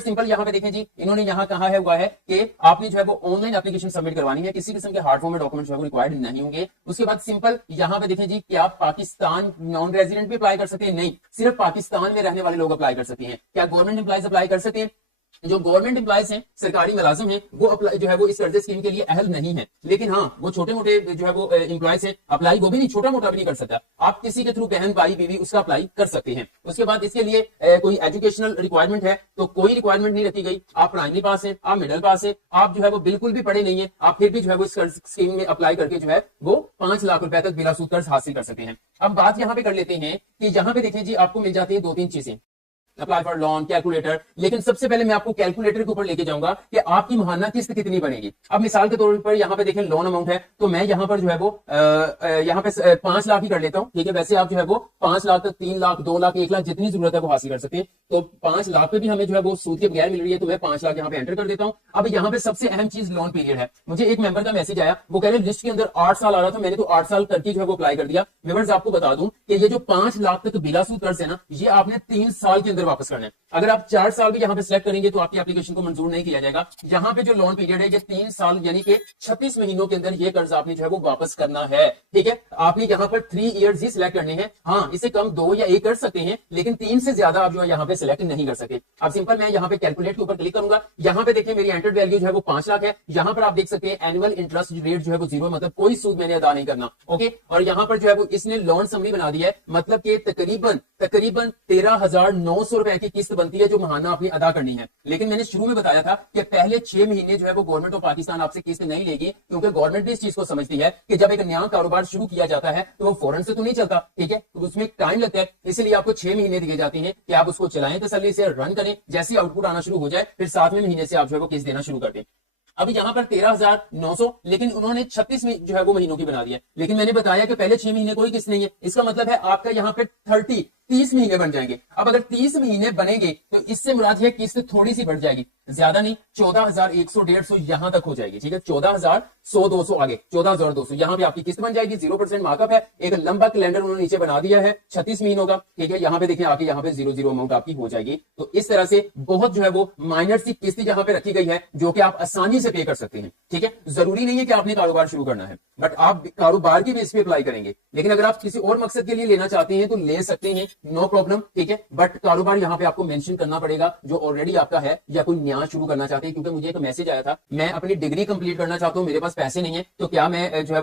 Simple यहाँ पे देखें जी, इन्होंने यहाँ कहा है हुआ है कि आपने जो है वो ऑनलाइन एप्लीकेशन सबमिट करवानी है, किसी किस्म के हार्ड फॉर्म में डॉक्यूमेंट जो है वो रिक्वायर्ड नहीं होंगे। उसके बाद सिंपल यहाँ पे देखें जी कि आप पाकिस्तान नॉन रेजिडेंट भी अप्लाई कर सकते हैं, नहीं सिर्फ पाकिस्तान में रहने वाले लोग अप्लाई कर सकते हैं। क्या गवर्नमेंट एम्प्लॉइज अप्लाई कर सकते हैं? जो गवर्नमेंट एम्प्लॉइज हैं, सरकारी मुलाजिम हैं, वो अप्लाई जो है वो इस कर्जे स्कीम के लिए अहल नहीं है। लेकिन हाँ, वो छोटे मोटे जो है वो एम्प्लॉइज हैं, अप्लाई वो भी नहीं, छोटा मोटा भी नहीं कर सकता। आप किसी के थ्रू बहन भाई बीवी उसका अप्लाई कर सकते हैं। उसके बाद इसके लिए कोई एजुकेशनल रिक्वायरमेंट है तो कोई रिक्वायरमेंट नहीं रखी गई। आप प्राइमरी पास है, आप मिडिल पास है, आप जो है वो बिल्कुल भी पढ़े नहीं है, आप फिर भी जो है वो इस कर्ज स्कीम में अप्लाई करके जो है वो 5 लाख रुपए तक बिला सूद कर्ज हासिल कर सकते हैं। अब बात यहाँ पे कर लेते हैं कि यहाँ पे देखें जी, आपको मिल जाती है 2-3 चीजें, अप्लाई फॉर लोन, कैलकुलेटर। लेकिन सबसे पहले मैं आपको कैलकुलेटर के ऊपर लेके जाऊंगा कि आपकी माहाना किस्त कितनी बनेगी। अब मिसाल के तौर पर यहाँ पे देखें लोन अमाउंट है, तो मैं यहाँ पर जो है वो यहाँ पे 5 लाख ही कर लेता हूँ, ठीक है। वैसे आप जो है वो 5 लाख तक 3 लाख 2 लाख 1 लाख जितनी जरूरत है वो हासिल कर सकते हैं। तो 5 लाख पे भी हमें जो है वो सूद के बगैर मिल रही है, तो मैं 5 लाख यहाँ पे एंटर कर देता हूँ। अब यहाँ पे सबसे अहम चीज लोन पीरियड है। मुझे एक मेंबर का मैसेज आया, वो कह रहे लिस्ट के अंदर 8 साल आ रहा था, मैंने तो 8 साल करके जो है वो अप्लाई कर दिया। मेंबर्स आपको बता दूं कि ये जो 5 लाख तक बिला सूद कर्ज है ना, ये आपने 3 साल के अंदर वापस करना है। अगर आप 4 साल भी यहाँ पे सिलेक्ट करेंगे तो आपकी एप्लीकेशन को मंजूर नहीं किया जाएगा। यहाँ पे जो लोन पीरियड है ये 3 साल यानी कि 36 महीनों के अंदर ये कर्ज आपने जो है वो वापस करना है, ठीक है। आपने यहाँ पर 3 इयर्स ही सिलेक्ट करने हैं। हाँ, इससे कम 2 या 1 कर सकते हैं, लेकिन 3 से ज्यादा आप जो है यहाँ पे सिलेक्ट नहीं कर सकते। अब सिंपल मैं यहाँ पे कैलकुलेट के ऊपर क्लिक करूंगा। यहाँ पे देखिए मेरी एंटर्ड वैल्यू जो है वो 5 लाख है। यहाँ पर आप देख सकते हैं एनुअल इंटरेस्ट रेट जो है वो 0, मतलब कोई सूद मैंने अदा नहीं करना, ओके। और यहाँ पर जो है वो इसने लोन समरी बना दिया है, मतलब कि तकरीबन 13,900 रुपए की किस्त बनती है जो महाना आपने अदा करनी है। लेकिन मैंने शुरू में बताया था कि पहले 6 महीने जो है वो गवर्नमेंट ऑफ पाकिस्तान आपसे किस्त नहीं लेगी, क्योंकि गवर्नमेंट भी इस चीज को समझती है कि जब एक नया कारोबार शुरू किया जाता है तो वो फौरन से तो नहीं चलता, ठीक है, तो उसमें टाइम लगता है। इसलिए आपको 6 महीने दिए जाते हैं कि आप उसको चलाएं, तसल्ली से रन करें, जैसी आउटपुट आना शुरू हो जाए फिर 7वें महीने से आप जो है वो किस्त देना शुरू कर दें। अभी यहाँ पर 13,900, लेकिन उन्होंने 36 में जो है वो महीनों की बना दिया। लेकिन मैंने बताया कि पहले 6 महीने कोई किस्त नहीं है, इसका मतलब है आपका यहाँ पे 30 महीने बन जाएंगे। अब अगर 30 महीने बनेंगे तो इससे मुराद है किस्त थोड़ी सी बढ़ जाएगी, ज्यादा नहीं, 14,100 150 यहां तक हो जाएगी, ठीक है। 14,100 200 आगे 14,200 यहां पे आपकी किस्त बन जाएगी। 0% मार्कअप है। एक लंबा कैलेंडर उन्होंने नीचे बना दिया है 36 महीनों का, ठीक है। यहाँ पे देखिए आके यहाँ पे 0 अमाउंट आपकी हो जाएगी। तो इस तरह से बहुत जो है वो माइनर सी किस्त यहाँ पे रखी गई है जो कि आप आसानी से पे कर सकते हैं, ठीक है। जरूरी नहीं है कि आपने कारोबार शुरू करना है, बट आप कारोबार की बेस पे अप्लाई करेंगे। लेकिन अगर आप किसी और मकसद के लिए लेना चाहते हैं तो ले सकते हैं, नो प्रॉब्लम, ठीक है। बट कारोबार यहाँ पे आपको मेंशन करना पड़ेगा जो ऑलरेडी आपका है या कोई नया शुरू करना चाहते हैं। क्योंकि मुझे एक मैसेज आया था, मैं अपनी डिग्री कंप्लीट करना चाहता हूँ, मेरे पास पैसे नहीं है, तो क्या मैं जो है